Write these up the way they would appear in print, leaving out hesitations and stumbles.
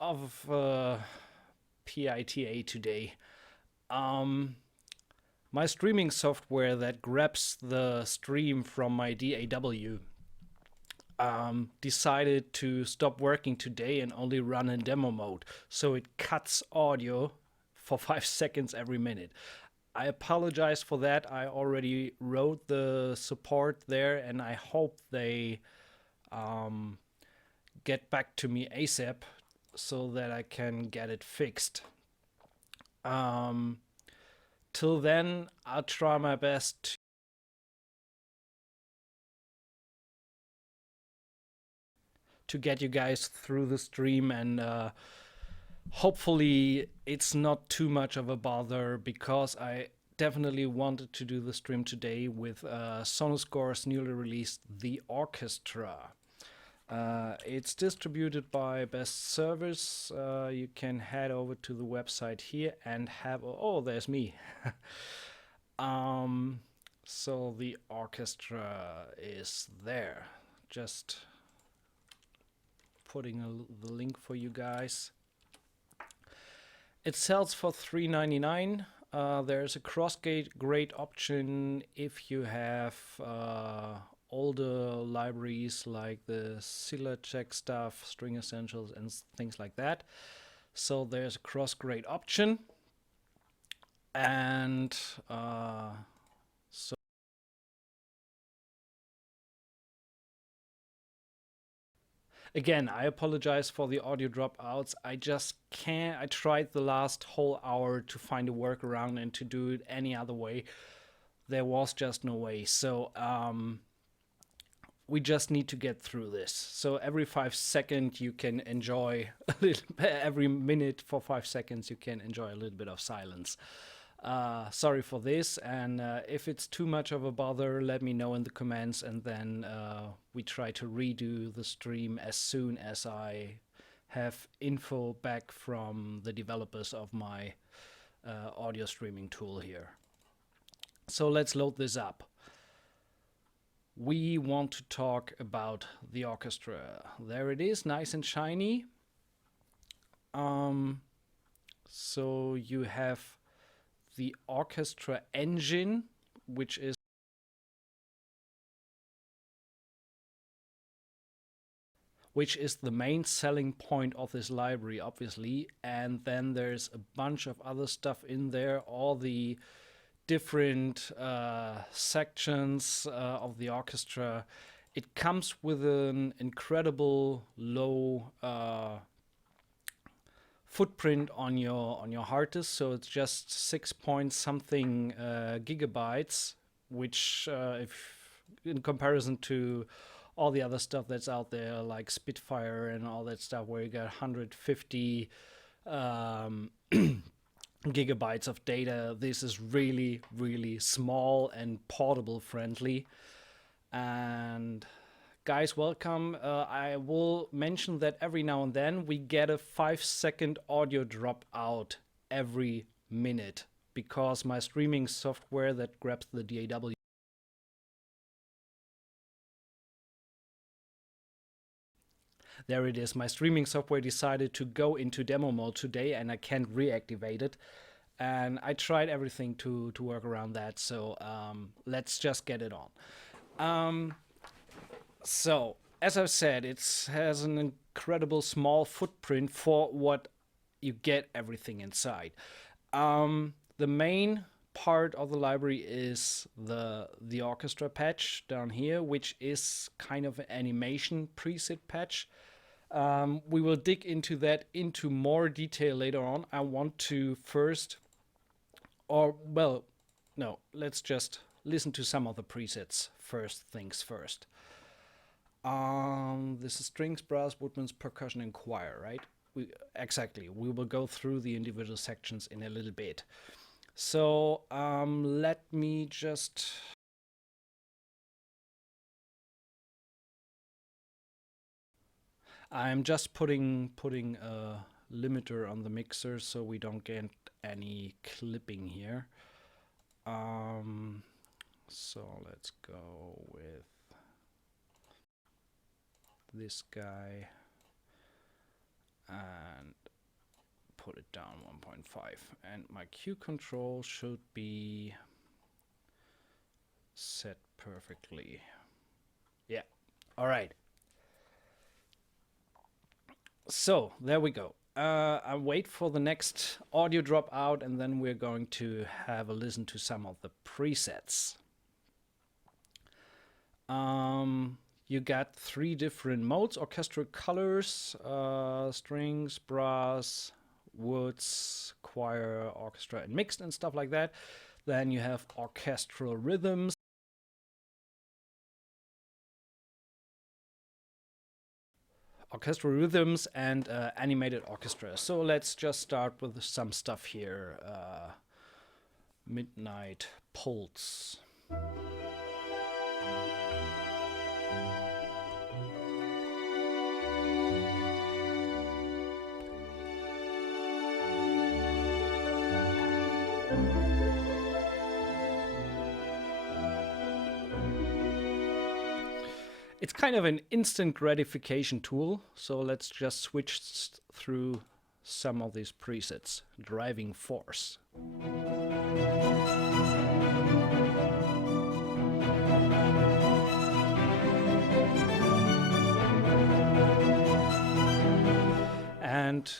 of PITA today. My streaming software that grabs the stream from my DAW decided to stop working today and only run in demo mode. So it cuts audio for 5 seconds every minute. I apologize for that. I already wrote the support there, and I hope they get back to me ASAP so that I can get it fixed. Till then, I'll try my best to get you guys through the stream, and hopefully it's not too much of a bother, because I definitely wanted to do the stream today with Sonuscore's newly released The Orchestra. It's distributed by Best Service. You can head over to the website here and have oh, there's me. So the orchestra is there. Just putting the link for you guys. It sells for $3.99. There's a cross-grade option if you have older libraries like the Ehlert stuff, String Essentials, and things like that. So there's a cross-grade option. And so again, I apologize for the audio dropouts. I just can't. I tried the last whole hour to find a workaround and to do it any other way. There was just no way. So we just need to get through this. So every 5 seconds you can enjoy a little bit, every minute for 5 seconds you can enjoy a little bit of silence. Sorry for this, and if it's too much of a bother, let me know in the comments, and then we try to redo the stream as soon as I have info back from the developers of my audio streaming tool here. So let's load this up. We want to talk about the orchestra. There it is, nice and shiny. So you have the orchestra engine, which is the main selling point of this library, obviously. And then there's a bunch of other stuff in there, all the different sections of the orchestra. It comes with an incredible low footprint on your hard disk, so it's just 6 point something gigabytes, which if in comparison to all the other stuff that's out there like Spitfire and all that stuff where you got 150 gigabytes of data, this is really, really small and portable friendly. And guys, welcome. I will mention that every now and then we get a 5-second audio dropout every minute, because my streaming software that grabs the DAW there it is. My streaming software decided to go into demo mode today, and I can't reactivate it. And I tried everything to work around that. So let's just get it on. So as I've said, it has an incredible small footprint for what you get everything inside. The main part of the library is the orchestra patch down here, which is kind of an animation preset patch. We will dig into that into more detail later on. I want to first, or well, no, let's just listen to some of the presets first things first. This is strings, brass, woodwinds, percussion, and choir, right? Exactly. We will go through the individual sections in a little bit. So let me just... I'm just putting a limiter on the mixer so we don't get any clipping here. So let's go with this guy, and it down 1.5. And my Q control should be set perfectly. Yeah, all right. So there we go. I wait for the next audio dropout, and then we're going to have a listen to some of the presets. You got 3 different modes: orchestral colors, strings, brass, woods, choir, orchestra, and mixed and stuff like that. Then you have orchestral rhythms. Orchestral rhythms and animated orchestra. So let's just start with some stuff here. Midnight Pulse. It's kind of an instant gratification tool, so let's just switch through some of these presets. Driving Force. And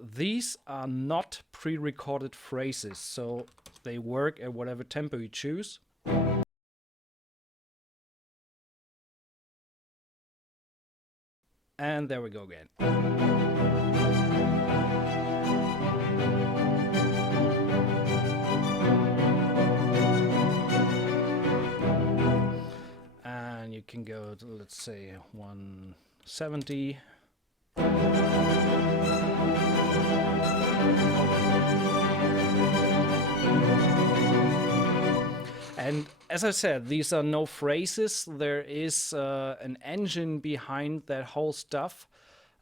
these are not pre-recorded phrases, so they work at whatever tempo you choose. And there we go again. And you can go to, let's say, 170. And as I said, these are no phrases. There is an engine behind that whole stuff,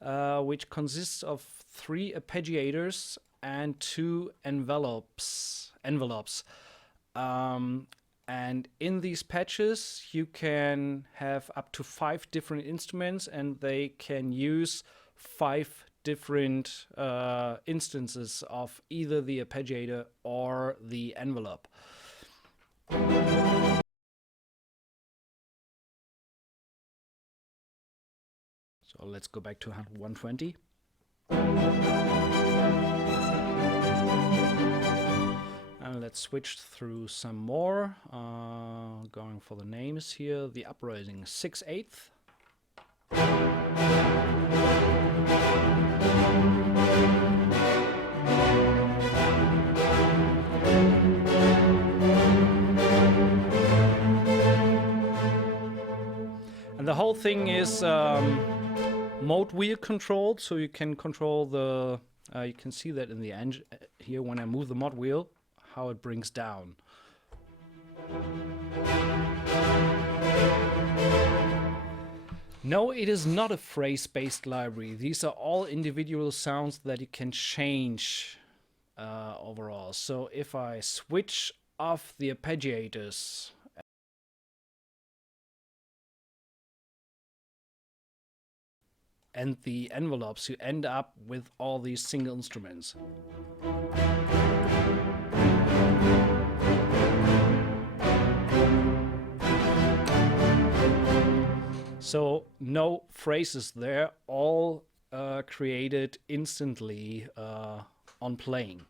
which consists of 3 arpeggiators and 2 envelopes. And in these patches, you can have up to 5 different instruments, and they can use 5 different instances of either the arpeggiator or the envelope. So let's go back to 120. And let's switch through some more. Going for the names here. The Uprising 6/8. The whole thing is mode wheel controlled, so you can control the. You can see that in the engine here when I move the mod wheel, how it brings down. No, it is not a phrase-based library. These are all individual sounds that you can change overall. So if I switch off the arpeggiators and the envelopes, you end up with all these single instruments. So no phrases there, all created instantly on playing.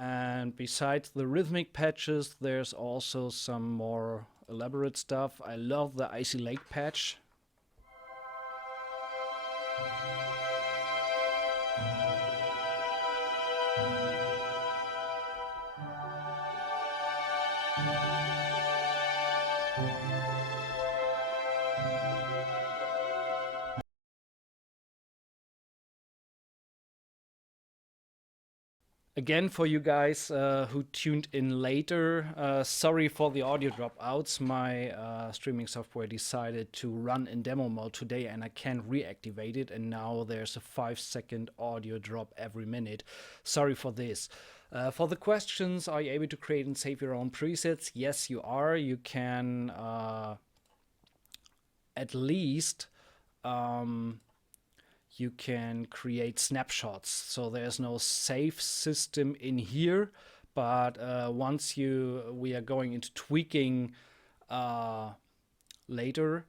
And besides the rhythmic patches, there's also some more elaborate stuff. I love the Icy Lake patch. Again, for you guys who tuned in later, sorry for the audio dropouts. My streaming software decided to run in demo mode today and I can't reactivate it, and now there's a 5-second audio drop every minute. Sorry for this. For the questions, are you able to create and save your own presets? Yes, you are. You can at least you can create snapshots. So there's no save system in here, but once we are going into tweaking later,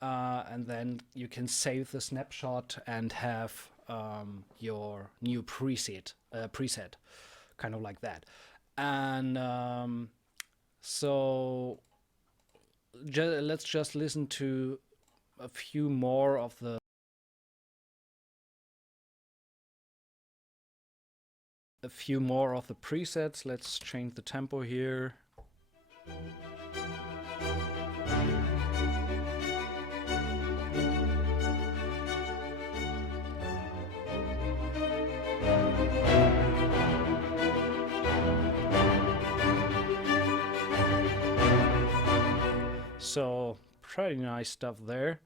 and then you can save the snapshot and have your new preset, kind of like that. And so let's just listen to a few more of the presets. Let's change the tempo here. So pretty nice stuff there.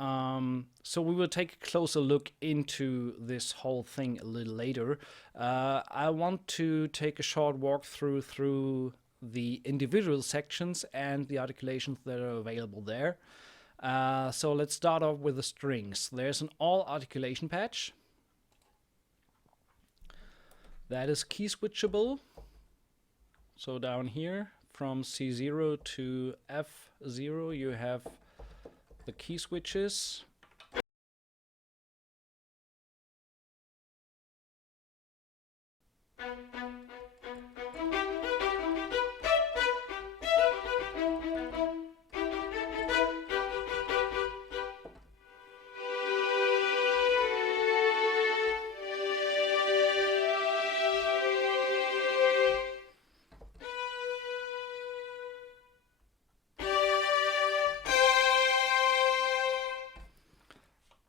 So we will take a closer look into this whole thing a little later. I want to take a short walkthrough through the individual sections and the articulations that are available there. So let's start off with the strings. There's an all articulation patch that is key switchable. So down here from C0 to F0 you have the key switches.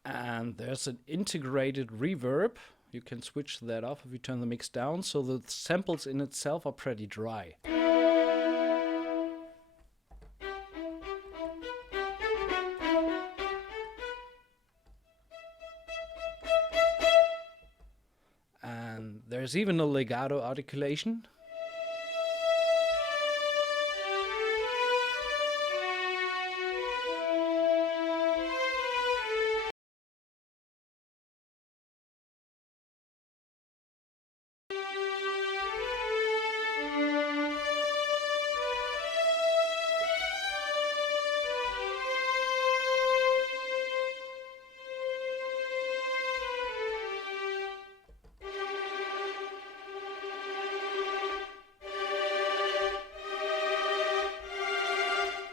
And there's an integrated reverb. You can switch that off if you turn the mix down, so the samples in itself are pretty dry. And there's even a legato articulation.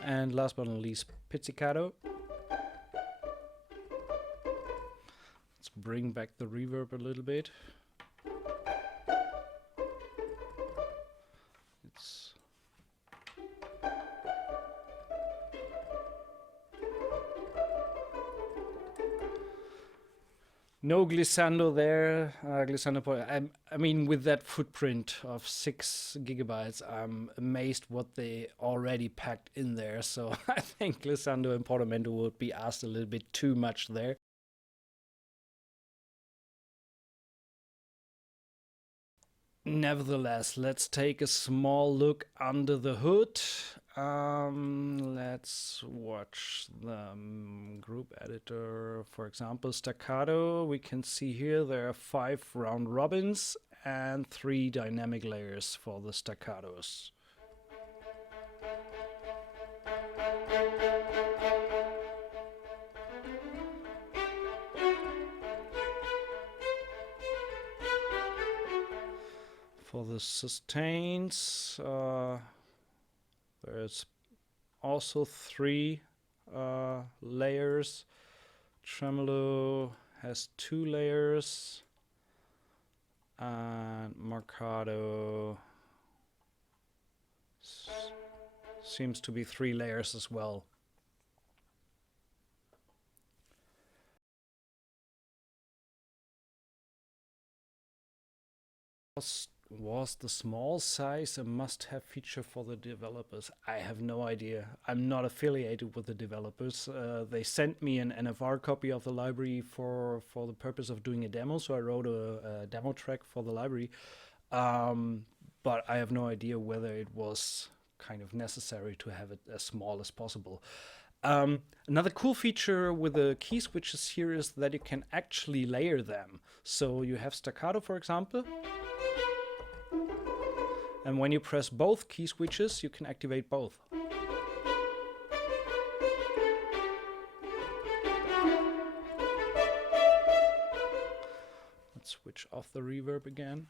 And last but not least, pizzicato. Let's bring back the reverb a little bit. It's no glissando there. Glissando. I mean, with that footprint of 6 gigabytes, I'm amazed what they already packed in there. So I think glissando and portamento would be asked a little bit too much there. Nevertheless, let's take a small look under the hood. Let's watch the group editor. For example, staccato. We can see here there are 5 round robins and 3 dynamic layers for the staccatos. For the sustains, there's also 3 layers. Tremolo has 2 layers, and marcato seems to be 3 layers as well. Was the small size a must-have feature for the developers? I have no idea. I'm not affiliated with the developers. They sent me an NFR copy of the library for the purpose of doing a demo, so I wrote a demo track for the library. But I have no idea whether it was kind of necessary to have it as small as possible. Another cool feature with the key switches here is that you can actually layer them. So you have staccato, for example, and when you press both key switches, you can activate both. Let's switch off the reverb again.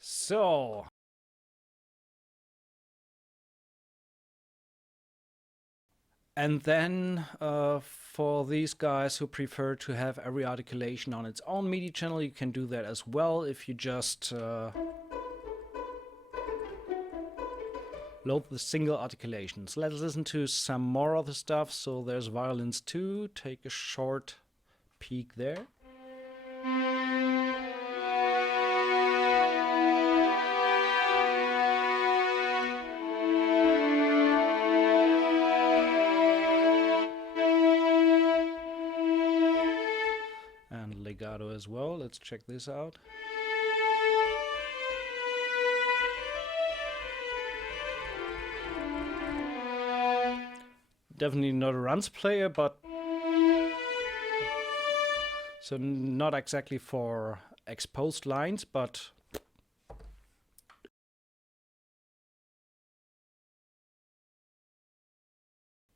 So, and then for these guys who prefer to have every articulation on its own MIDI channel, you can do that as well if you just load the single articulations. Let's listen to some more of the stuff. So there's violins too. Take a short peek there. And legato as well. Let's check this out. Definitely not a runs player, but so not exactly for exposed lines, but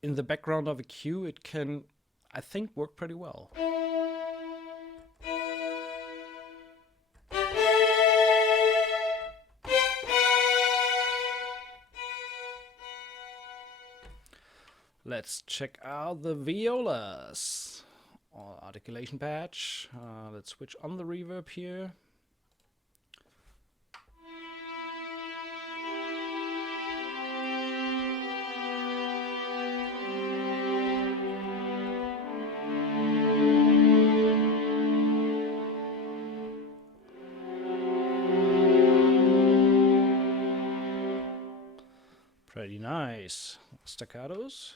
in the background of a cue, it can, I think, work pretty well. Let's check out the violas. Articulation patch. Let's switch on the reverb here. Pretty nice. Staccatos.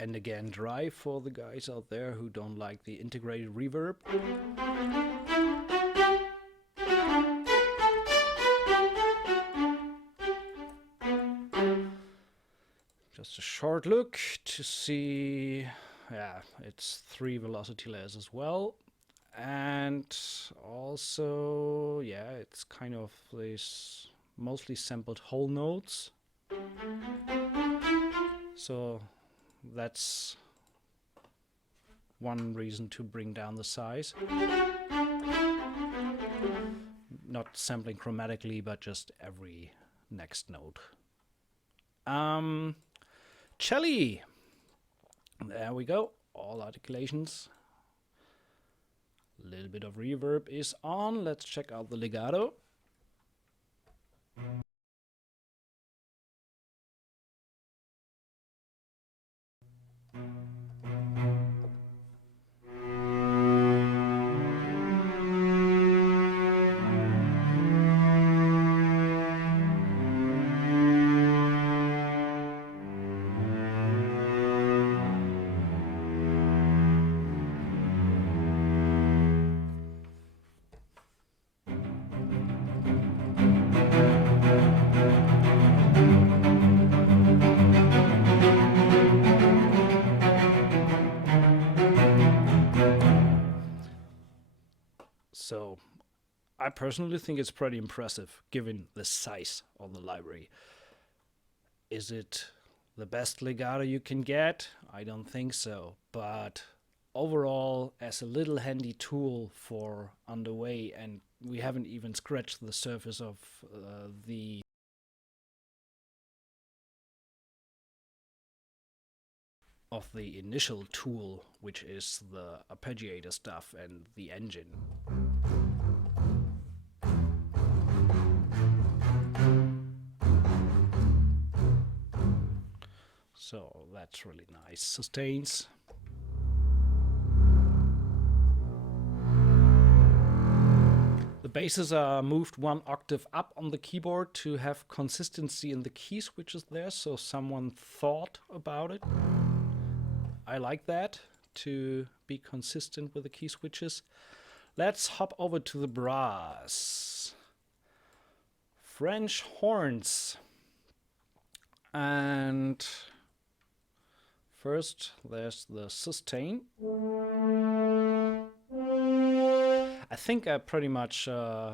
And again, dry for the guys out there who don't like the integrated reverb. Just a short look to see, yeah, it's 3 velocity layers as well. And also, yeah, it's kind of these mostly sampled whole notes. So that's one reason to bring down the size. Not sampling chromatically, but just every next note. Celli. There we go. All articulations. A little bit of reverb is on. Let's check out the legato. So I personally think it's pretty impressive given the size of the library. Is it the best legato you can get? I don't think so. But overall, as a little handy tool for underway, and we haven't even scratched the surface of the initial tool, which is the arpeggiator stuff and the engine. So that's really nice. Sustains. The basses are moved one octave up on the keyboard to have consistency in the key switches there, so someone thought about it. I like that, to be consistent with the key switches. Let's hop over to the brass. French horns. And first there's the sustain. I think I pretty much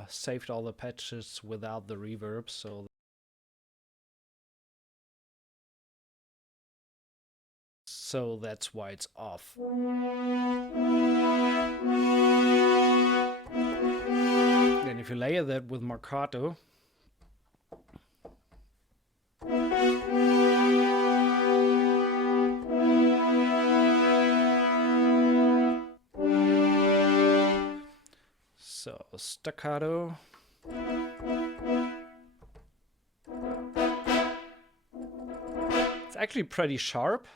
saved all the patches without the reverb, so that's why it's off. And if you layer that with marcato, so staccato, it's actually pretty sharp.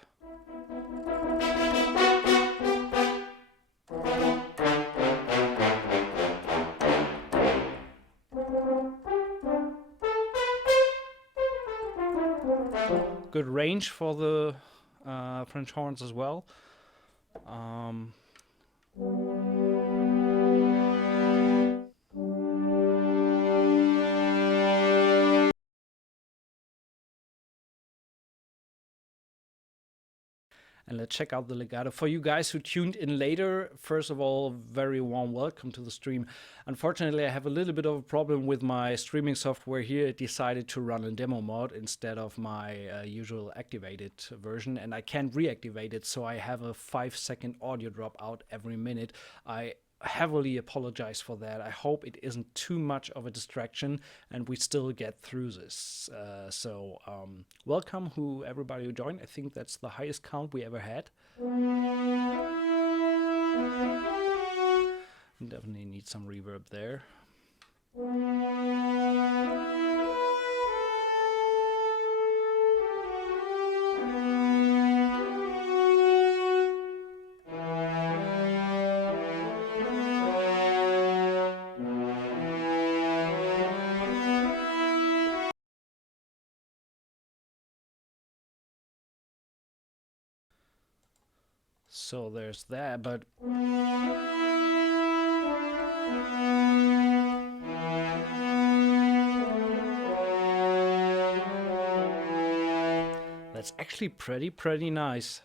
Good range for the French horns as well. And let's check out the legato. For you guys who tuned in later, first of all, very warm welcome to the stream. Unfortunately, I have a little bit of a problem with my streaming software here. It decided to run in demo mode instead of my usual activated version, and I can't reactivate it, so I have a 5-second audio drop out every minute. I heavily apologize for that. I hope it isn't too much of a distraction and we still get through this. Welcome everybody who joined. I think that's the highest count we ever had. Definitely need some reverb there. So there's that, but that's actually pretty nice.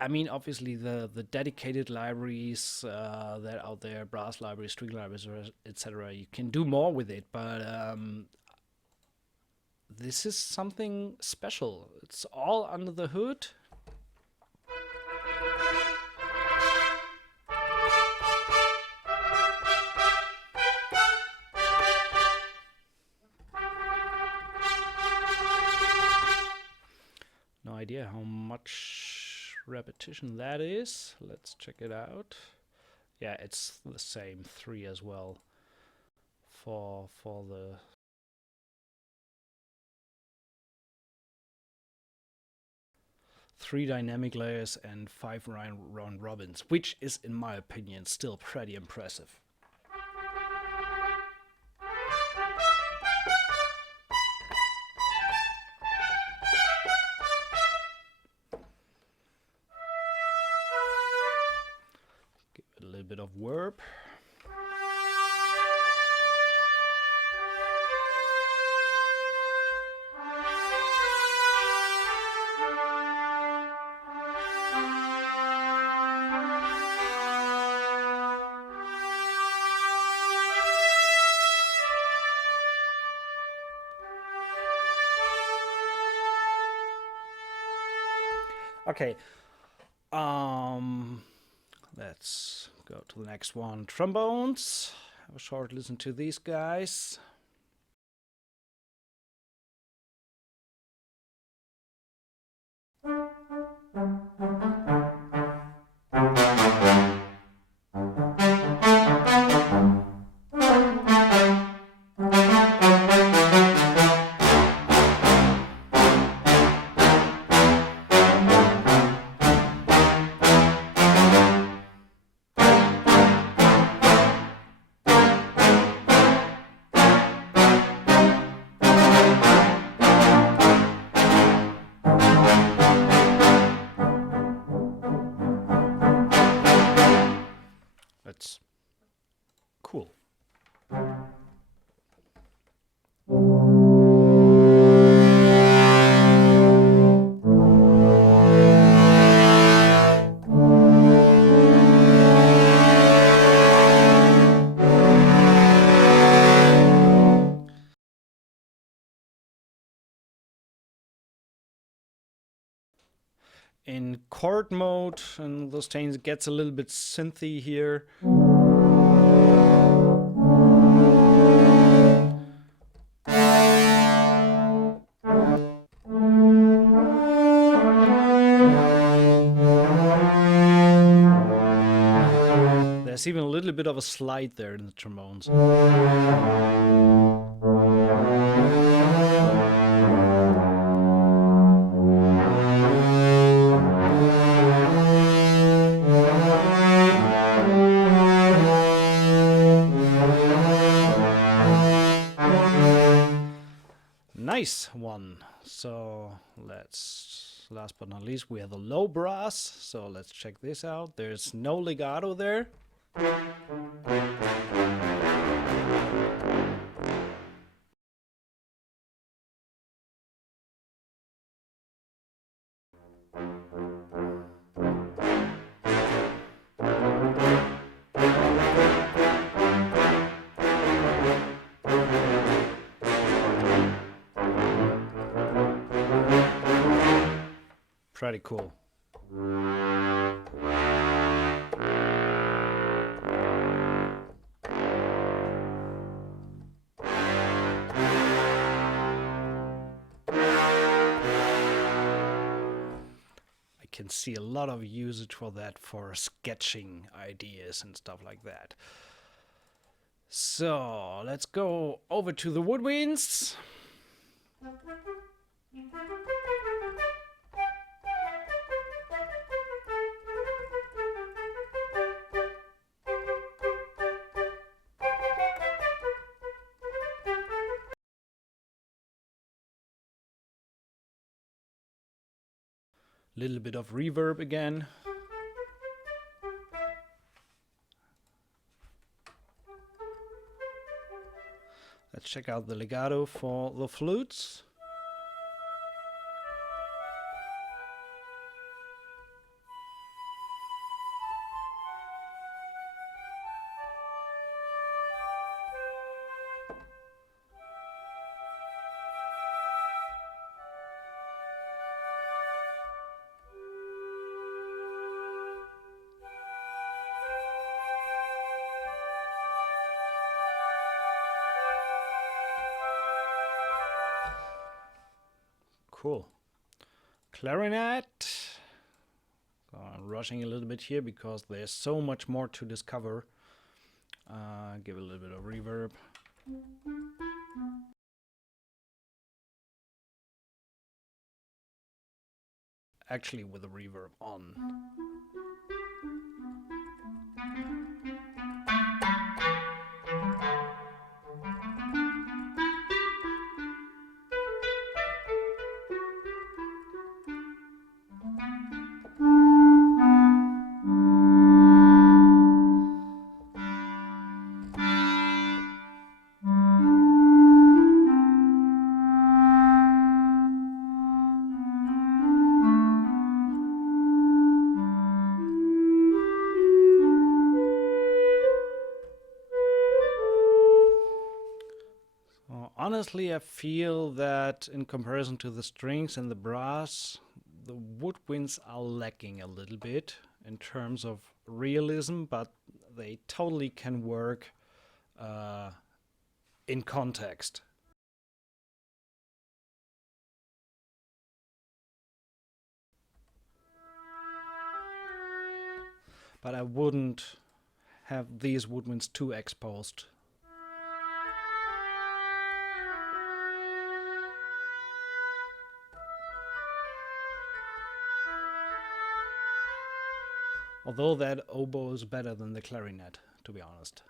I mean, obviously the dedicated libraries that are out there, brass libraries, string libraries, etc., you can do more with it, but this is something special. It's all under the hood. No idea how much repetition that is. Let's check it out. Yeah, it's the same 3 as well for the three dynamic layers and 5 round robins, which is, in my opinion, still pretty impressive. Give it a little bit of warp. Okay, let's go to the next one. Trombones. Have a short listen to these guys. in chord mode, and those things gets a little bit synthy here. There's even a little bit of a slide there in the trombones. Nice one. So let's, last but not least, we have the low brass. So let's check this out. There's no legato there. Pretty cool. I can see a lot of usage for that, for sketching ideas and stuff like that. So let's go over to the Woodwinds. Little bit of reverb again. Let's check out the legato for the flutes. Cool. Clarinet. I'm rushing a little bit here because there's so much more to discover. Give it a little bit of reverb. Actually with the reverb on. Honestly, I feel that in comparison to the strings and the brass, the woodwinds are lacking a little bit in terms of realism, but they totally can work in context. But I wouldn't have these woodwinds too exposed. Although that oboe is better than the clarinet, to be honest.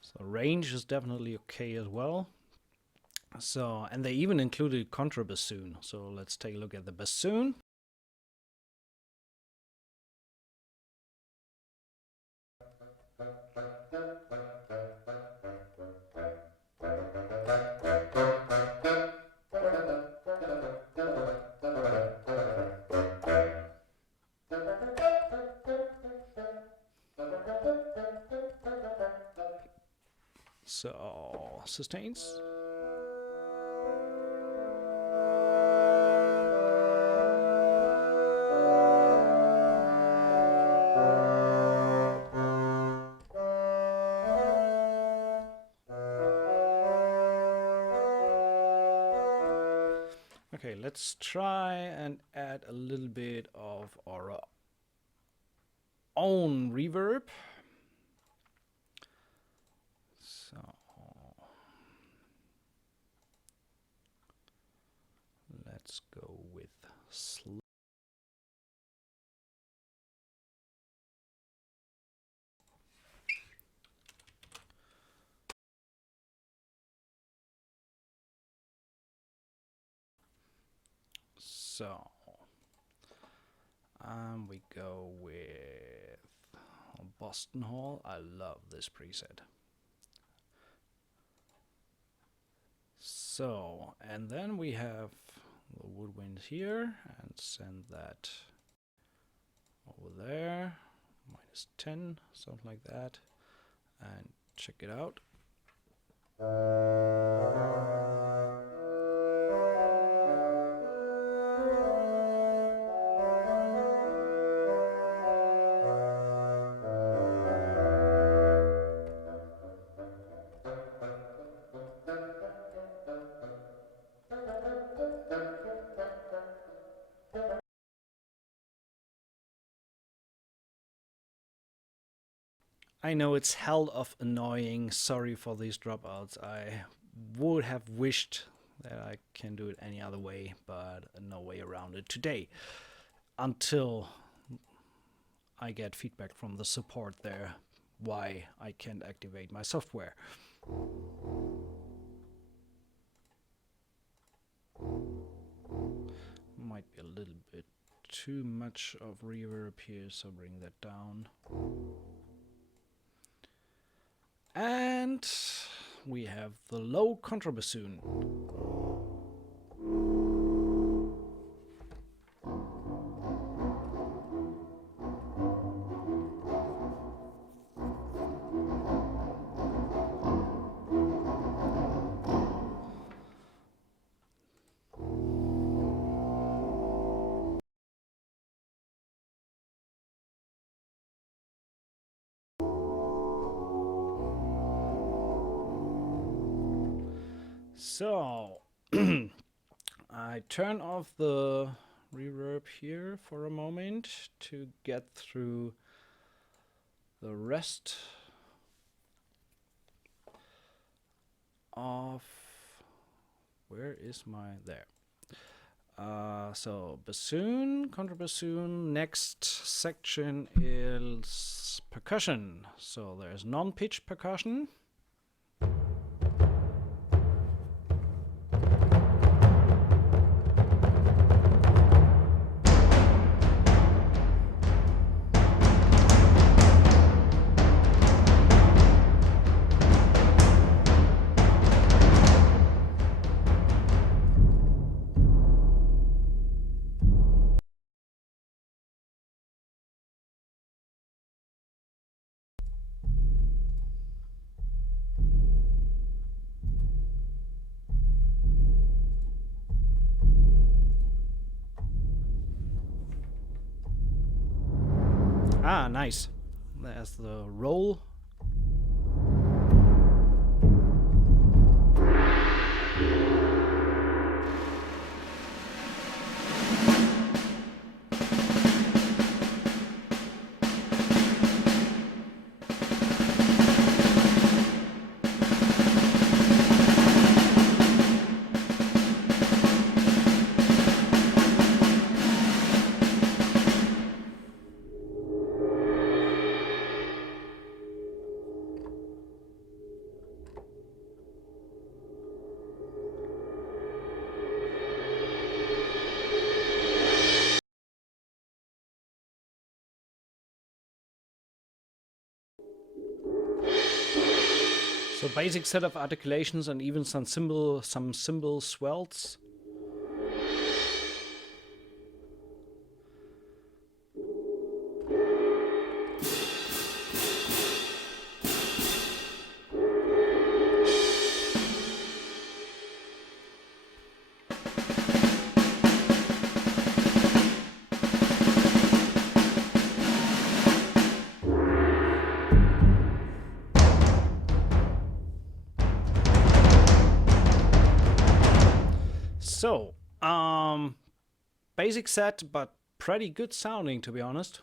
So range is definitely okay as well. So, and they even included contrabassoon. So let's take a look at the bassoon. So, sustains. Okay, let's try and add a little bit of our own reverb. So let's go with so we go with Boston Hall. I love this preset. So, and then we have the Woodwinds here, and send that over there, -10, something like that, and check it out. I know it's hell of annoying. Sorry for these dropouts. I would have wished that I can do it any other way, but no way around it today. Until I get feedback from the support there why I can't activate my software. Might be a little bit too much of reverb here, so bring that down. And we have the low contrabassoon. So, I turn off the reverb here for a moment to get through the rest of, where is my, there. So bassoon, contrabassoon, next section is percussion. So there's non-pitch percussion. Ah, nice. There's the roll. So basic set of articulations and even some cymbal swells. So, basic set, but pretty good sounding, to be honest.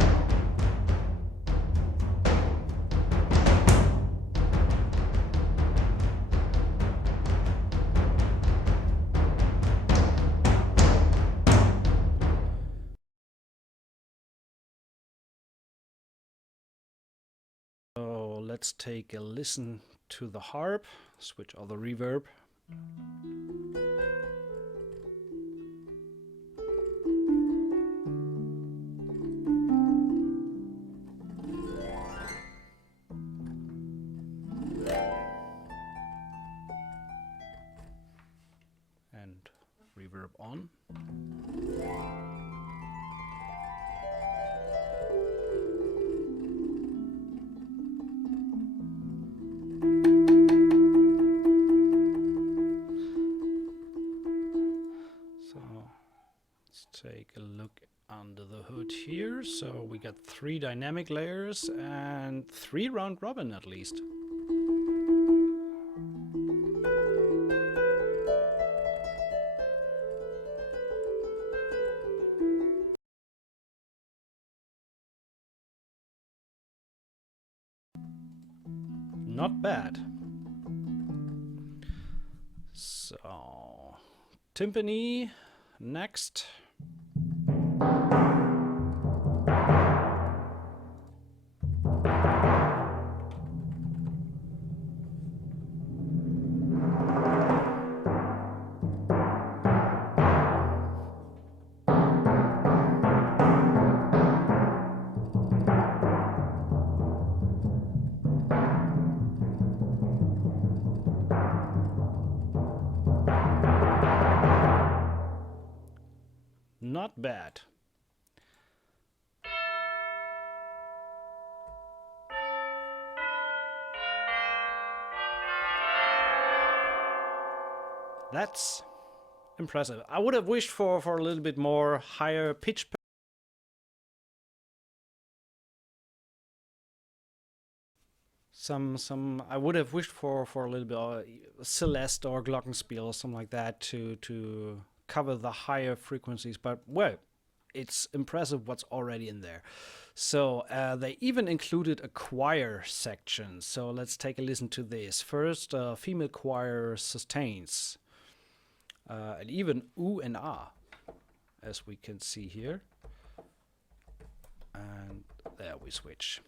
So let's take a listen to the harp, switch all the reverb. And reverb on. So let's take a look under the hood here. So we got 3 dynamic layers and 3 round robin at least. Not bad. So, timpani next. Not bad. That's impressive. I would have wished for a little bit more higher pitch. I would have wished for a little bit of Celeste or Glockenspiel or something like that to cover the higher frequencies, but well, it's impressive what's already in there. So they even included a choir section. So let's take a listen to this. First, female choir sustains, and even ooh and ah, as we can see here. And there we switch.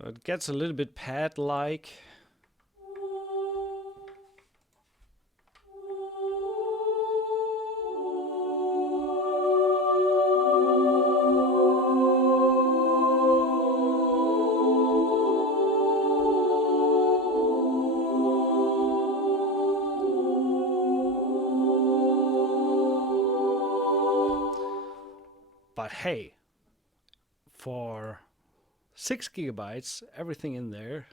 So it gets a little bit pad-like. But hey, for 6 gigabytes, everything in there,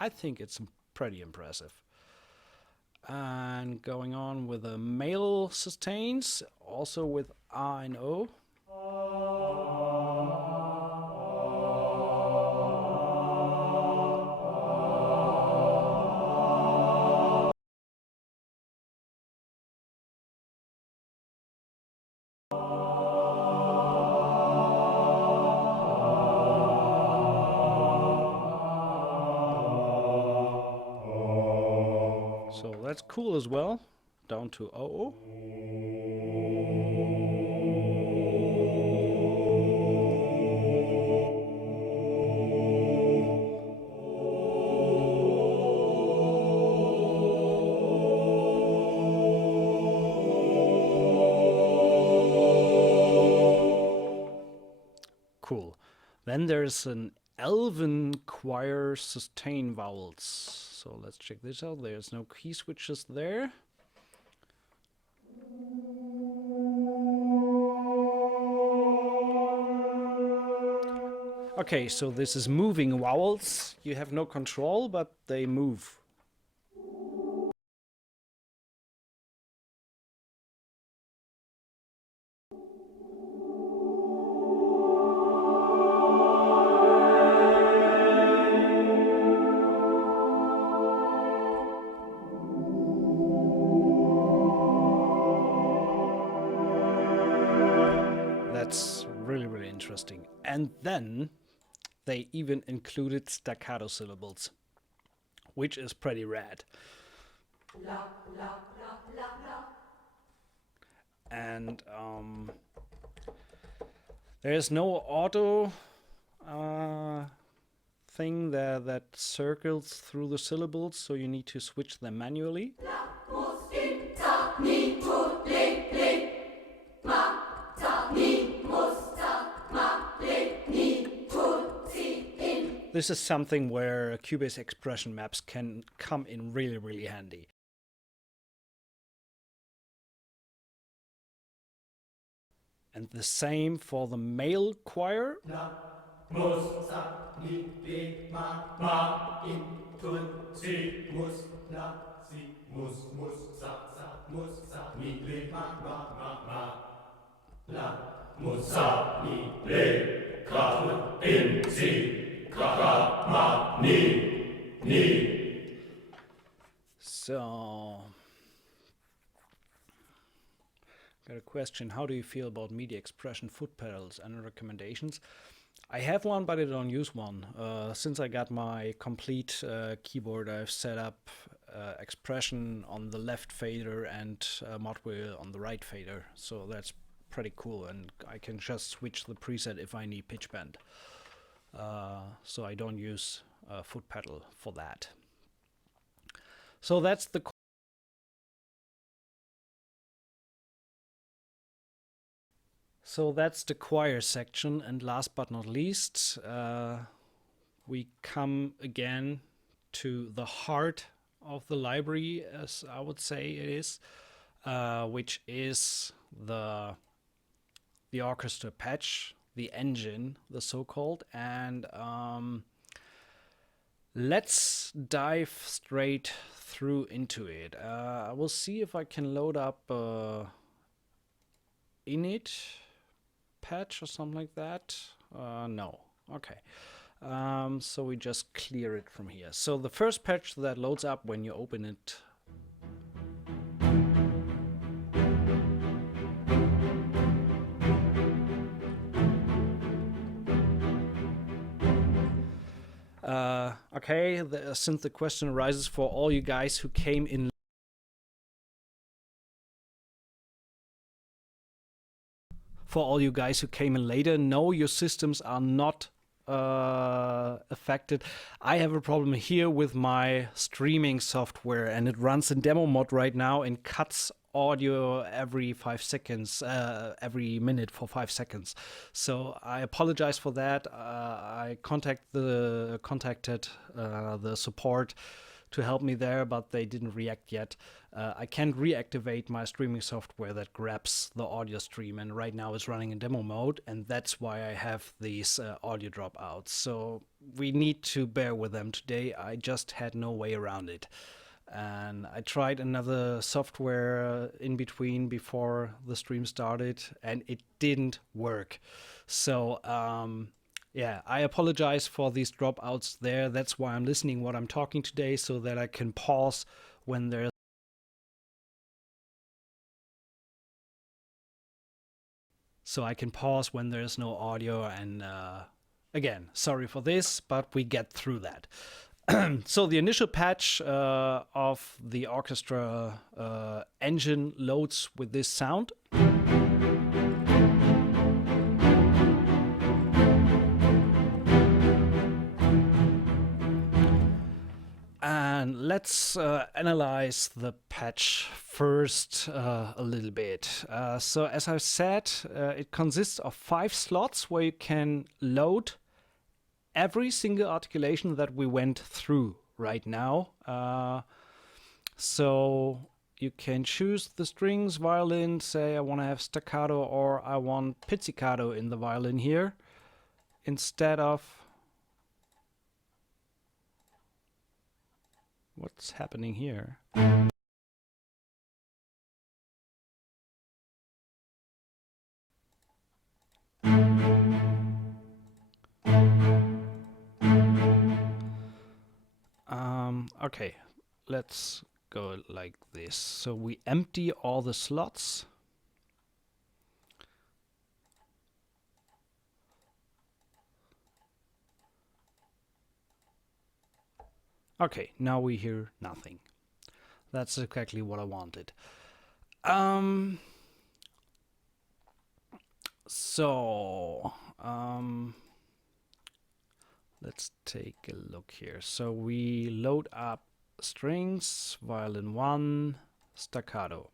I think it's pretty impressive. And going on with the male sustains, also with R and O. So that's cool as well, down to OO. Cool. Then there's an Elven choir sustain vowels. So let's check this out. There's no key switches there. Okay, so this is moving vowels. You have no control, but they move. That's really, really interesting. And then they even included staccato syllables, which is pretty rad. And there's no auto thing there that circles through the syllables, so you need to switch them manually. This is something where Cubase expression maps can come in really, really handy. And the same for the male choir. So, got a question. How do you feel about MIDI expression foot pedals and recommendations? I have one, but I don't use one. Since I got my complete keyboard, I've set up expression on the left fader and mod wheel on the right fader. So that's pretty cool, and I can just switch the preset if I need pitch bend. So I don't use foot pedal for that. So that's the choir section, and last but not least, we come again to the heart of the library, as I would say it is, which is the orchestra patch, the engine, the so-called, and let's dive straight through into it. I will see if I can load up init patch or something like that. No. Okay. So we just clear it from here. So the first patch that loads up when you open it. Okay, since the question arises for all you guys who came in later, no, your systems are not affected. I have a problem here with my streaming software, and it runs in demo mode right now and cuts audio every 5 seconds, every minute for 5 seconds. So I apologize for that. I contacted the support to help me there, but they didn't react yet. I can't reactivate my streaming software that grabs the audio stream, and right now it's running in demo mode, and that's why I have these audio dropouts. So we need to bear with them today. I just had no way around it. And I tried another software in between before the stream started, and it didn't work. So yeah, I apologize for these dropouts there. That's why I'm listening what I'm talking today, so that I can pause when there's no audio. And again, sorry for this, but we get through that. So the initial patch of the orchestra engine loads with this sound. And let's analyze the patch first a little bit. So as I said, it consists of 5 slots where you can load every single articulation that we went through right now. So you can choose the strings, violin, say I want to have staccato or I want pizzicato in the violin here instead of what's happening here. Okay, let's go like this. So we empty all the slots. Okay, now we hear nothing. That's exactly what I wanted. Let's take a look here. So we load up strings, violin 1, staccato.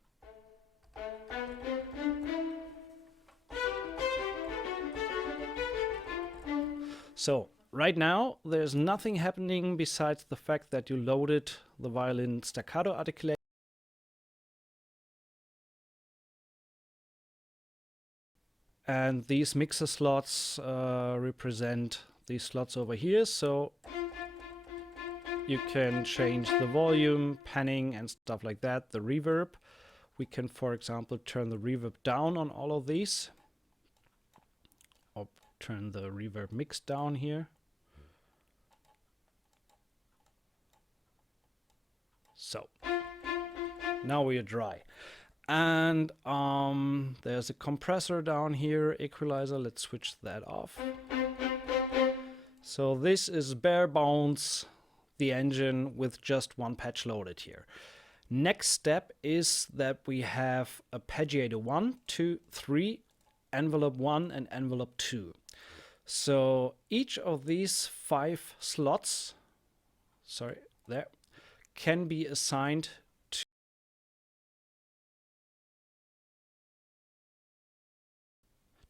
So right now there's nothing happening besides the fact that you loaded the violin staccato articulation. And these mixer slots represent these slots over here, so you can change the volume, panning and stuff like that, the reverb. We can, for example, turn the reverb down on all of these, or turn the reverb mix down here. So, now we are dry. And there's a compressor down here, equalizer, let's switch that off. So this is bare bones, the engine with just one patch loaded here. Next step is that we have arpeggiator 1, 2, 3, envelope 1 and envelope 2. So each of these 5 slots, can be assigned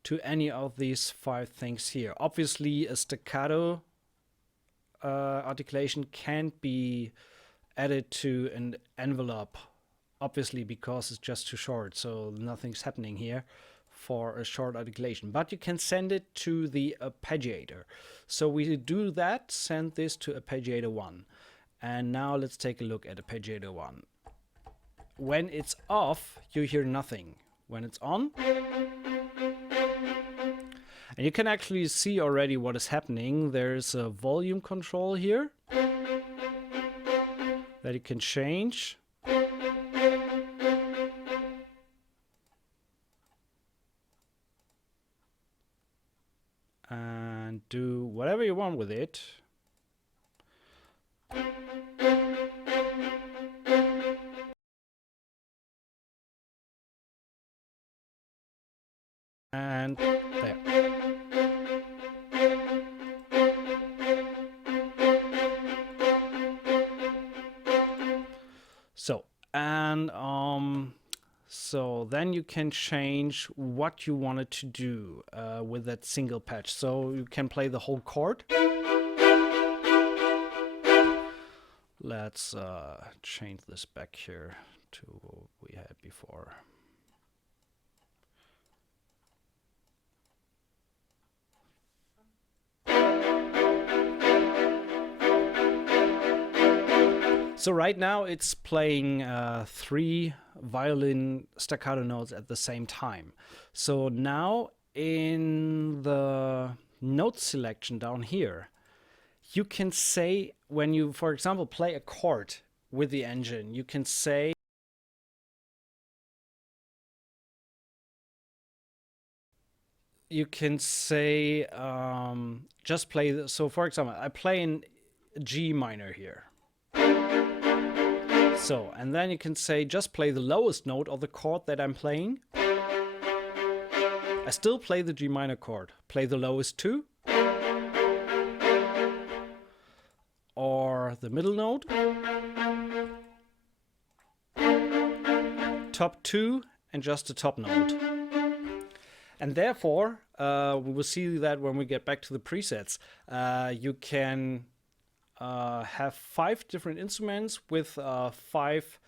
to any of these 5 things here. Obviously, a staccato articulation can't be added to an envelope, obviously, because it's just too short, so nothing's happening here for a short articulation. But you can send it to the arpeggiator. So we do that, send this to arpeggiator 1. And now let's take a look at arpeggiator 1. When it's off, you hear nothing. When it's on, and you can actually see already what is happening. There's a volume control here that you can change. And do whatever you want with it. And there. So then you can change what you wanted to do with that single patch. So you can play the whole chord. Let's change this back here to what we had before. So right now it's playing 3 violin staccato notes at the same time. So now in the note selection down here, you can say, when you, for example, play a chord with the engine, you can say just play. So for example, I play in G minor here. So, and then you can say just play the lowest note of the chord that I'm playing. I still play the G minor chord. Play the lowest 2. Or the middle note. Top 2 and just the top note. And therefore, We will see that when we get back to the presets. You can have 5 different instruments with 5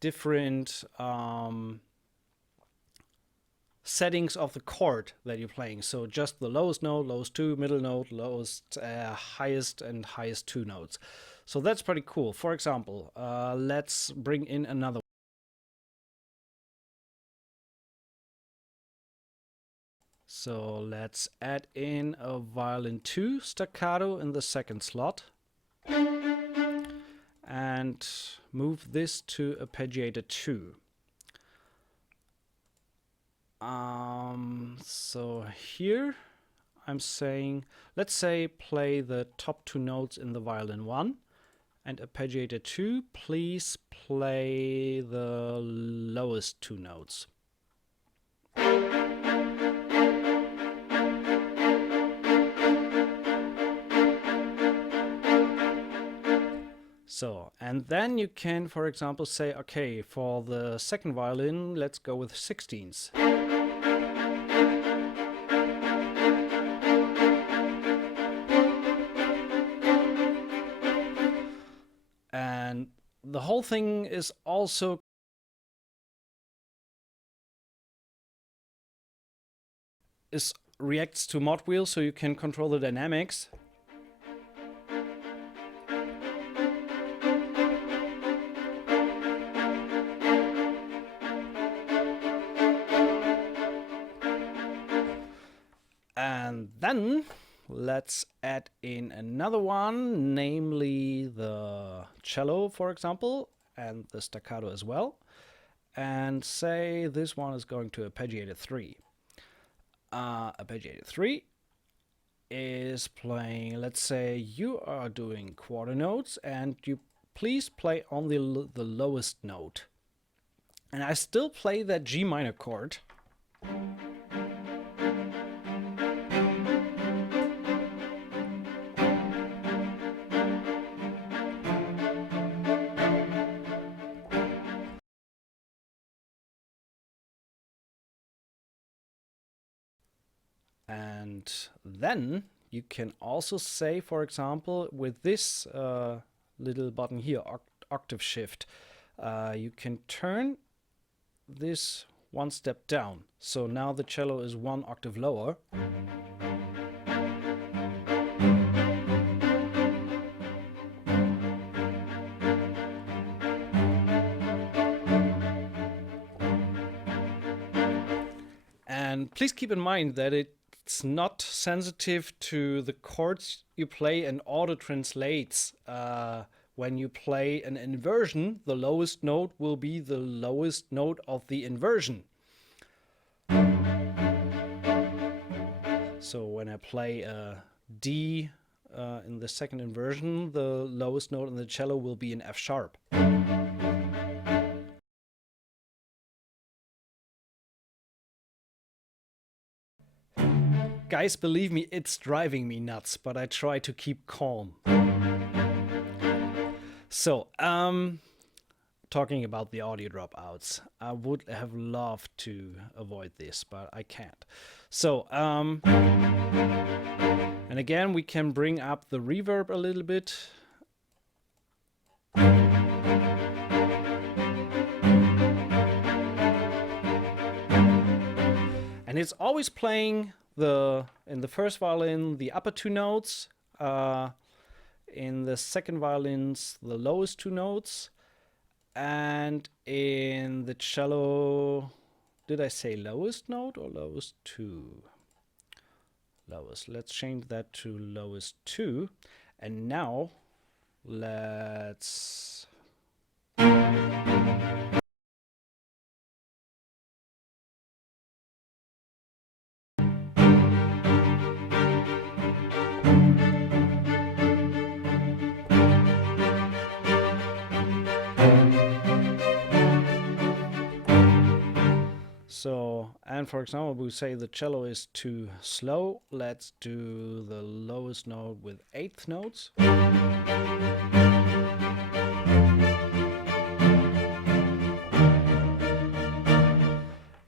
different settings of the chord that you're playing. So just the lowest note, lowest 2, middle note, lowest, highest, and highest 2 notes. So that's pretty cool. For example, let's bring in another. So let's add in a violin 2 staccato in the 2nd slot. And move this to arpeggiator 2. So here I'm saying, let's say play the top 2 notes in the violin 1, and arpeggiator 2, please play the lowest 2 notes. So, and then you can, for example, say, okay, for the 2nd violin, let's go with 16ths. And the whole thing is also reacts to mod wheel, so you can control the dynamics. And then let's add in another one, namely the cello, for example, and the staccato as well. And say this one is going to arpeggiator 3. Arpeggiator 3 is playing, let's say you are doing quarter notes, and you please play on the lowest note. And I still play that G minor chord. And then you can also say, for example, with this little button here, octave shift, you can turn this 1 step down. So now the cello is 1 octave lower. And please keep in mind that it's not sensitive to the chords you play, and auto translates. When you play an inversion, the lowest note will be the lowest note of the inversion. So when I play a D in the 2nd inversion, the lowest note in the cello will be an F sharp. Guys, believe me, it's driving me nuts, but I try to keep calm. So, talking about the audio dropouts, I would have loved to avoid this, but I can't. So, and again, we can bring up the reverb a little bit. And it's always playing in the 1st violin the upper 2 notes, in the 2nd violins the lowest 2 notes, and in the cello, did I say lowest note or lowest 2? Lowest. Let's change that to lowest 2, and now let's So, and for example, we say the cello is too slow. Let's do the lowest note with 8th notes.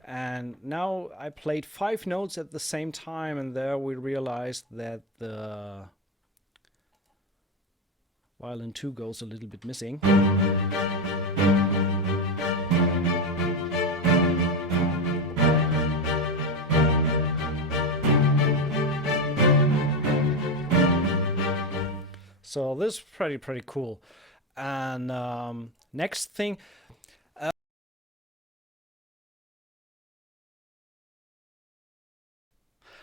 And now I played 5 notes at the same time, and there we realized that the violin 2 goes a little bit missing. So this is pretty cool. And next thing,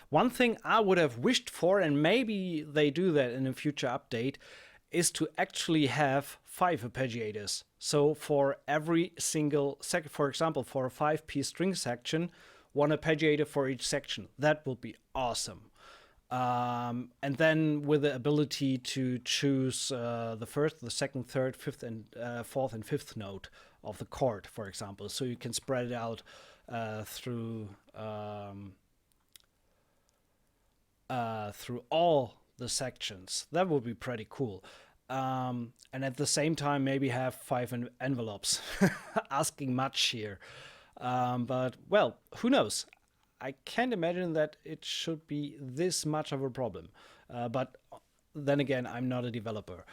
one thing I would have wished for, and maybe they do that in a future update, is to actually have 5 arpeggiators. So for every single second, for example, for a 5-piece string section, 1 arpeggiator for each section. That would be awesome. And then with the ability to choose the first, the second, third, fifth, and fourth and fifth note of the chord, for example, so you can spread it out through all the sections. That would be pretty cool. And at the same time, maybe have 5 envelopes. Asking much here. But, well, who knows? I can't imagine that it should be this much of a problem. But then again, I'm not a developer.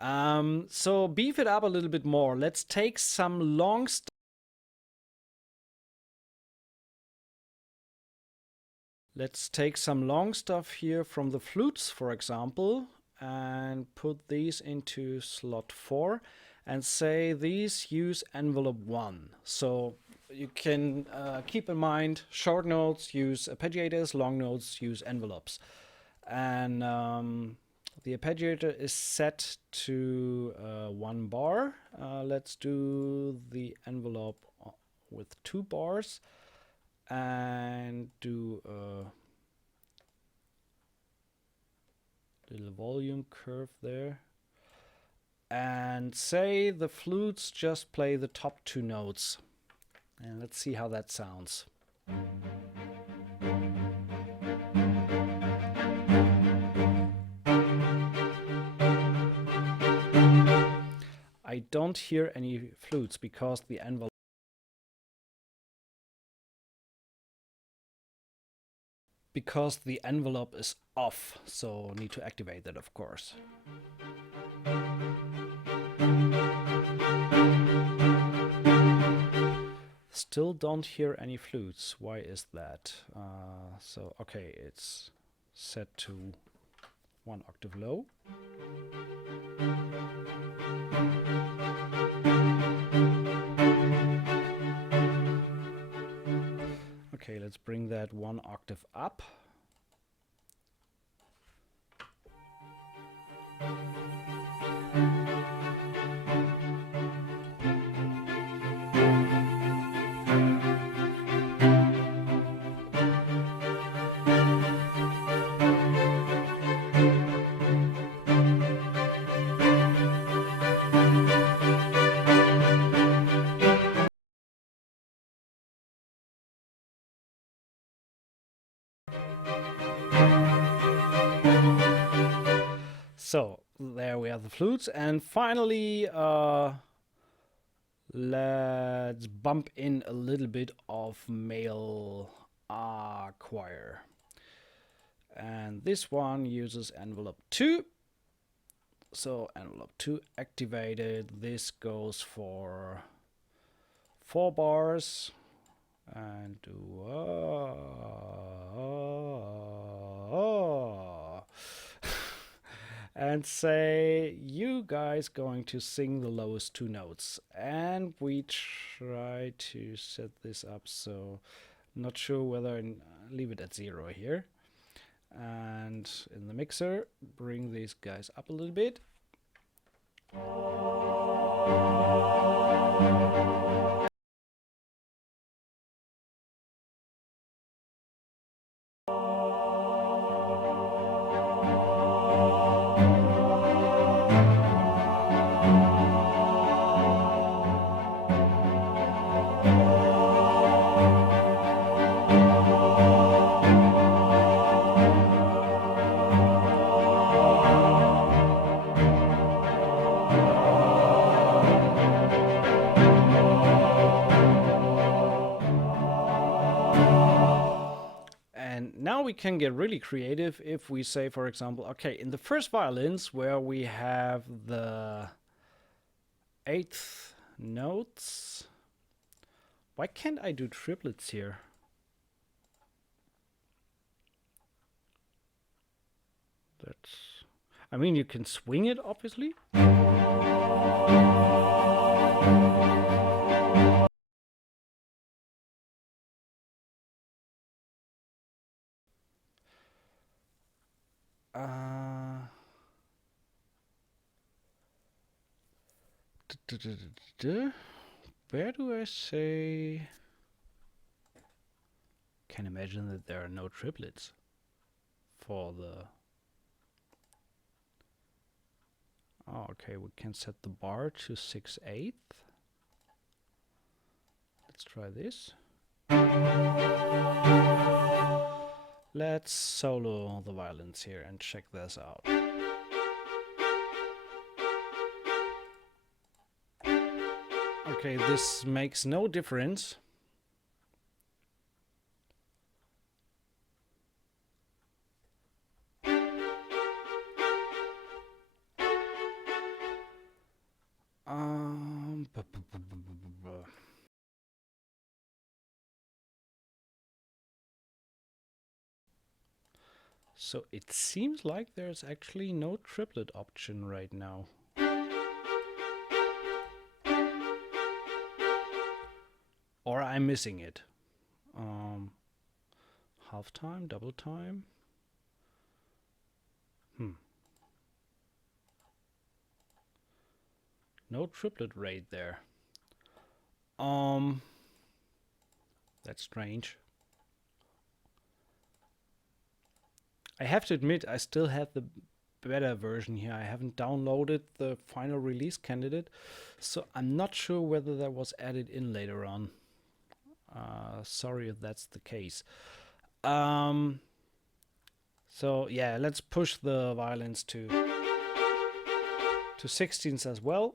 So beef it up a little bit more. Let's take some long stuff. Let's take some long stuff here from the flutes, for example, and put these into slot 4 and say these use envelope 1. So you can keep in mind short notes use arpeggiators, long notes use envelopes. And the arpeggiator is set to 1 bar. Let's do the envelope with 2 bars. And do a little volume curve there. And say the flutes just play the top 2 notes. And let's see how that sounds. I don't hear any flutes because the envelope is off, so need to activate that, of course. Still don't hear any flutes. Why is that? So okay, it's set to 1 octave low. Okay, let's bring that 1 octave up. So there we have the flutes, and finally let's bump in a little bit of male choir. And this one uses envelope 2. So envelope 2 activated. This goes for 4 bars and do and say you guys going to sing the lowest 2 notes, and we try to set this up, so not sure whether leave it at 0 here, and in the mixer bring these guys up a little bit. can get really creative if we say, for example, okay, in the first violins where we have the 8th notes, why can't I do triplets here? I mean, you can swing it, obviously. Where do I say? Can imagine that there are no triplets for the. Oh, okay, we can set the bar to 6/8. Let's try this. Let's solo the violins here and check this out. Okay, this makes no difference. So it seems like there's actually no triplet option right now. Or I'm missing it. Half time, double time. No triplet rate there. That's strange. I have to admit, I still have the better version here. I haven't downloaded the final release candidate, so I'm not sure whether that was added in later on. Sorry if that's the case. So yeah, let's push the violins to 16ths as well.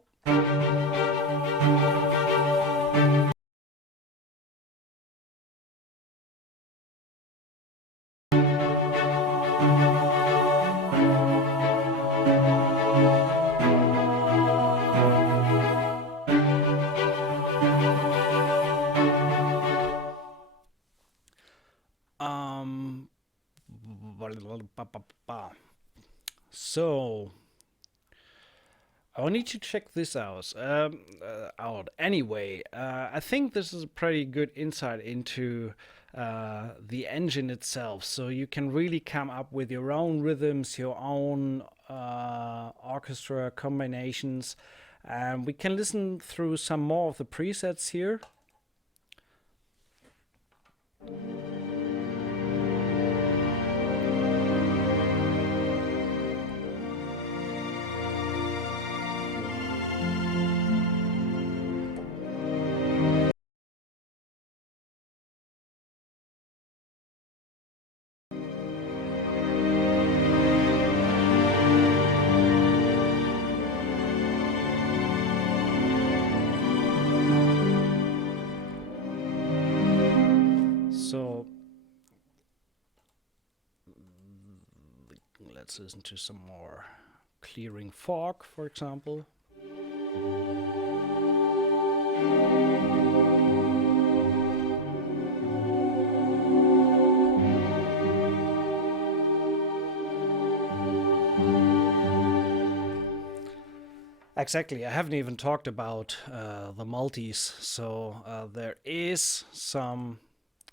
So I need to check this out. Anyway, I think this is a pretty good insight into the engine itself. So you can really come up with your own rhythms, your own orchestra combinations. We can listen through some more of the presets here. So let's listen to some more clearing fog, for example. Exactly, I haven't even talked about the multis, so there is some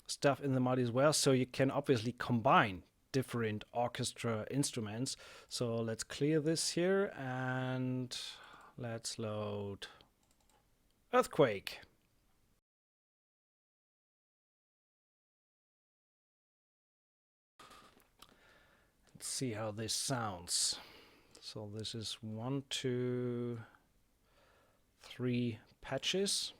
stuff in the MIDI as well, so you can obviously combine different orchestra instruments. So let's clear this here and let's load Earthquake. Let's see how this sounds. So this is 1, 2, 3 patches.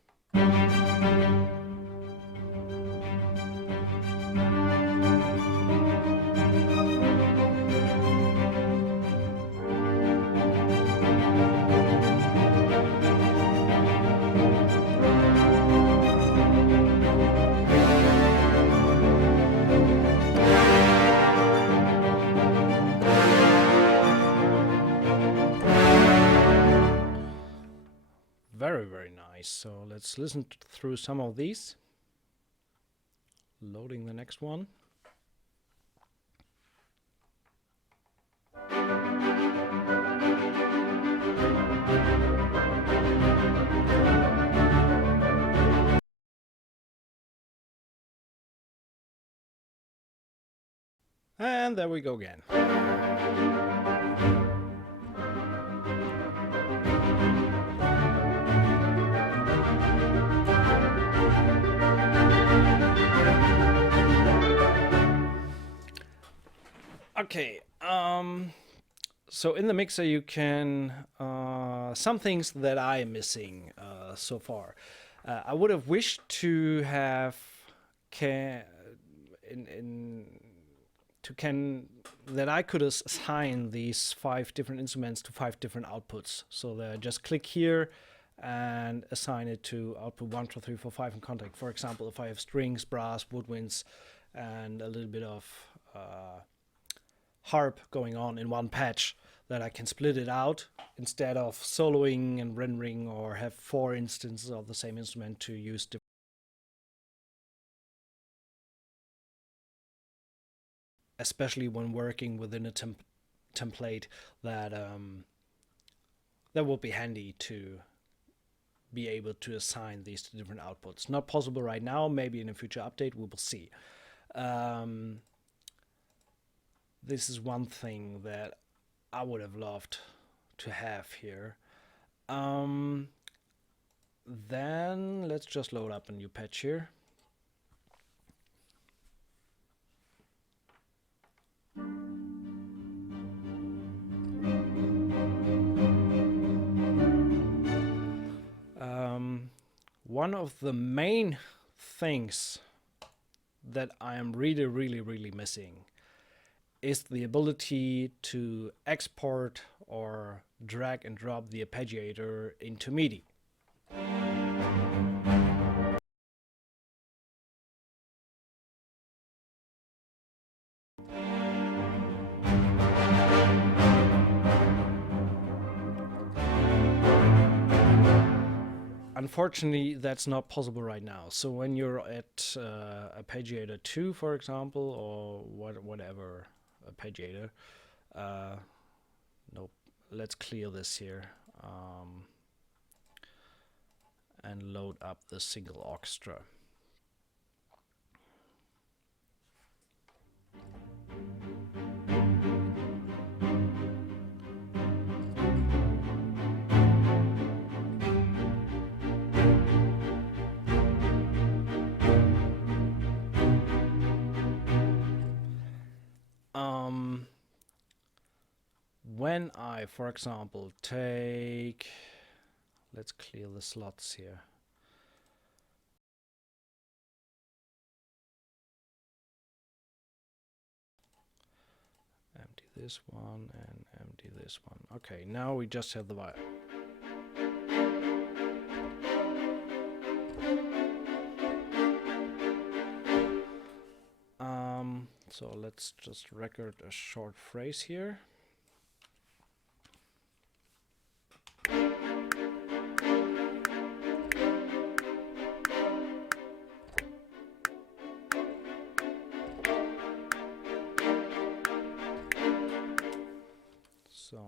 nice. So let's listen through some of these. Loading the next one. And there we go again. Okay, so in the mixer you can, some things that I am missing so far. I would have wished to have that I could assign these 5 different instruments to 5 different outputs. So that I just click here and assign it to output 1, 2, 3, 4, 5 in contact. For example, if I have strings, brass, woodwinds, and a little bit of harp going on in one patch, that I can split it out instead of soloing and rendering or have 4 instances of the same instrument to use different. Especially when working within a template, that that will be handy to be able to assign these to different outputs. Not possible right now, maybe in a future update we will see. This is one thing that I would have loved to have here. Then let's just load up a new patch here. One of the main things that I am really missing is the ability to export or drag and drop the arpeggiator into MIDI. Unfortunately, that's not possible right now. So when you're at arpeggiator 2, for example, or whatever arpeggiator, nope, let's clear this here and load up the single orchestra. When I, for example, take, let's clear the slots here. Empty this one and empty this one. Okay, now we just have the wire. So let's just record a short phrase here. So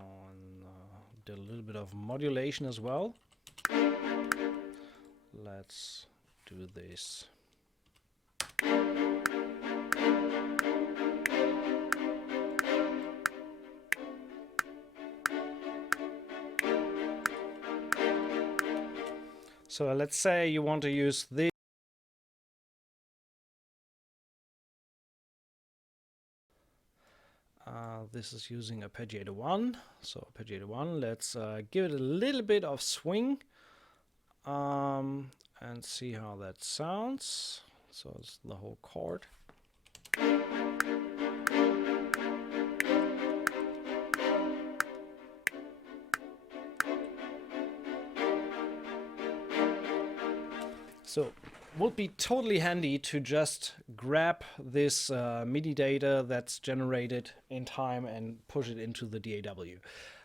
did a little bit of modulation as well. Let's do this. So let's say you want to use this. This is using arpeggiator 1. So arpeggiator 1, let's give it a little bit of swing and see how that sounds. So it's the whole chord. So would be totally handy to just grab this MIDI data that's generated in time and push it into the DAW.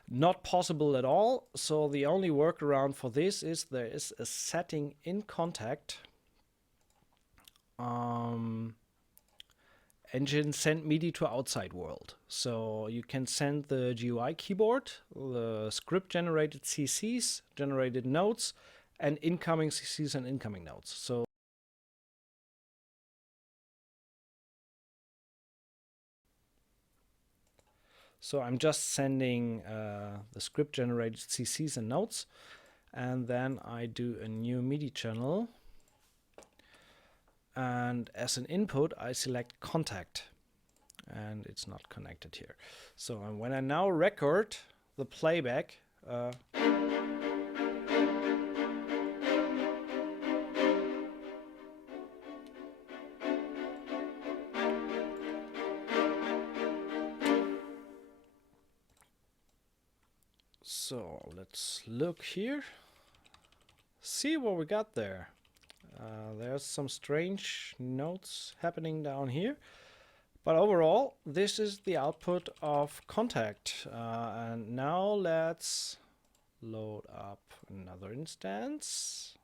Not possible at all, so the only workaround for this is there is a setting in Contact. Engine send MIDI to outside world. So you can send the GUI keyboard, the script generated CCs, generated notes, and incoming CCs and incoming notes. So I'm just sending the script generated CCs and notes, and then I do a new MIDI channel. And as an input, I select Contact, and it's not connected here. So when I now record the playback, so let's look here, see what we got there. There's some strange notes happening down here, but overall this is the output of Contact. And now let's load up another instance.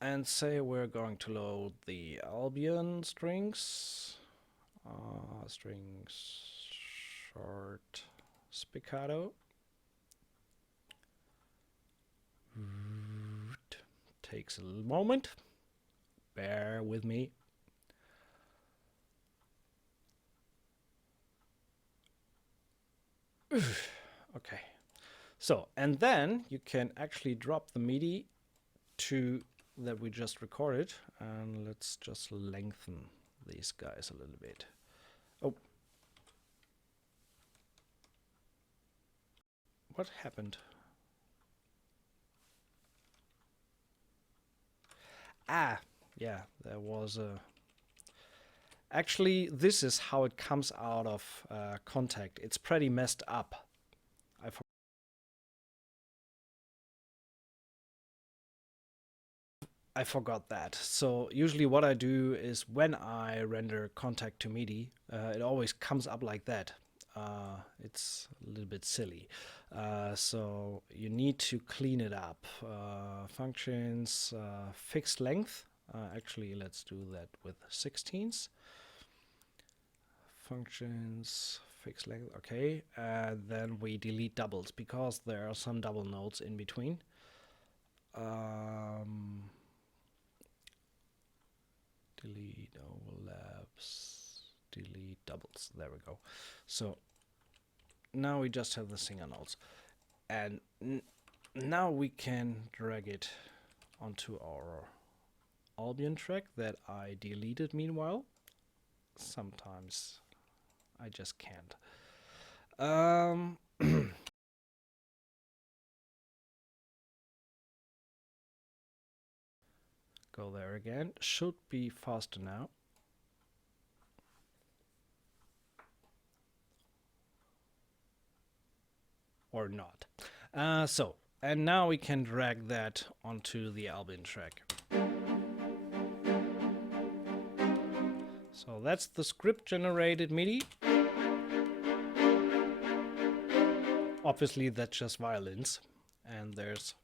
And say we're going to load the Albion strings, strings short spiccato. Takes a little moment, bear with me. Okay, so and then you can actually drop the MIDI to that we just recorded, and let's just lengthen these guys a little bit. Oh, what happened? Ah, yeah, there was a... Actually, this is how it comes out of Contact. It's pretty messed up. I forgot that. So usually what I do is when I render Contact to MIDI, it always comes up like that. It's a little bit silly. So you need to clean it up. Functions, fixed length. Actually, let's do that with 16ths. Functions, fixed length, okay. Then we delete doubles because there are some double notes in between. Delete overlaps, delete doubles. There we go. So now we just have the singer notes, and now we can drag it onto our Albion track that I deleted meanwhile. Sometimes I just can't. Go there again. Should be faster now. Or not. And now we can drag that onto the Albion track. So that's the script generated MIDI. Obviously that's just violins, and there's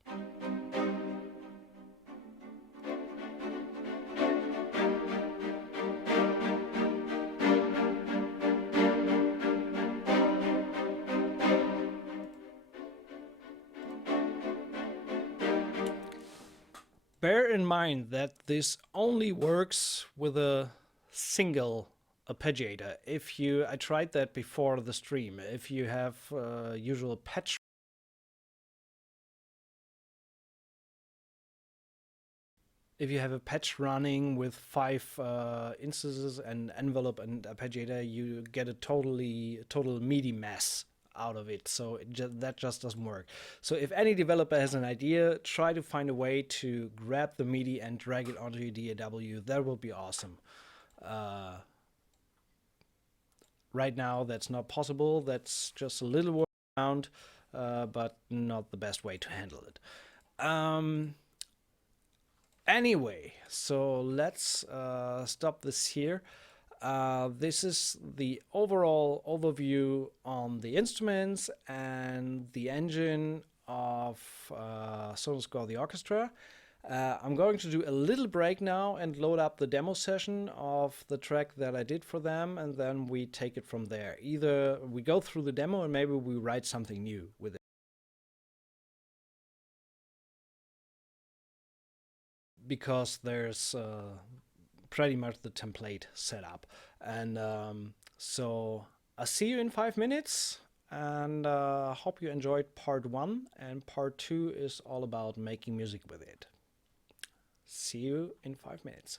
bear in mind that this only works with a single arpeggiator. I tried that before the stream. If you have usual patch, if you have a patch running with 5 instances and envelope and arpeggiator, you get a total MIDI mess out of it. So that just doesn't work. So if any developer has an idea, try to find a way to grab the MIDI and drag it onto your DAW. That will be awesome. Right now, that's not possible. That's just a little workaround. but not the best way to handle it. Anyway, so let's stop this here. This is the overall overview on the instruments and the engine of Sonuscore the Orchestra. I'm going to do a little break now and load up the demo session of the track that I did for them, and then we take it from there. Either we go through the demo and maybe we write something new with it. Because there's pretty much the template set up. And so I'll see you in 5 minutes, and hope you enjoyed part 1, and part 2 is all about making music with it. See you in 5 minutes.